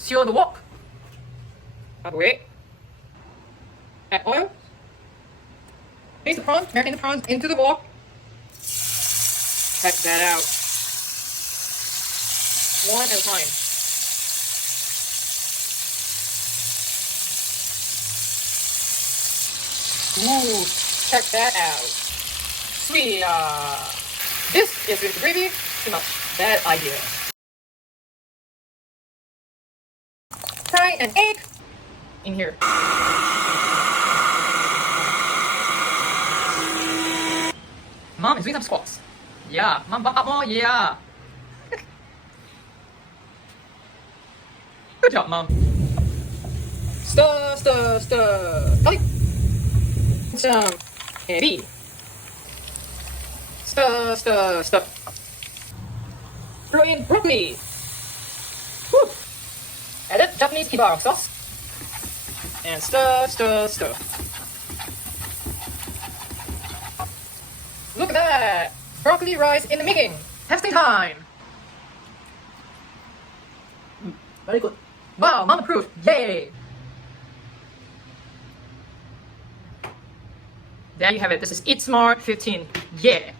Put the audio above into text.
seal the wok. Add weight. Add oil. Place the prawns, marinate the prawns into the wok. Check that out. One at a time. Ooh, check that out. Sweet. This is with the gravy. Too much. Bad idea. Fry an egg in here. Mom is doing some squats. Yeah, mom, bump up more. Yeah. Good job, mom. Stir, stir, stir. Garlic. Some heavy. Stir, stir, stir. Throw in broccoli. Woo. Added Japanese kebab sauce. And stir, stir, stir. Look at that! Broccoli rice in the making. Testing time. Very good. Wow, mom approved. Yay! There you have it. This is Eat Smart 15. Yeah!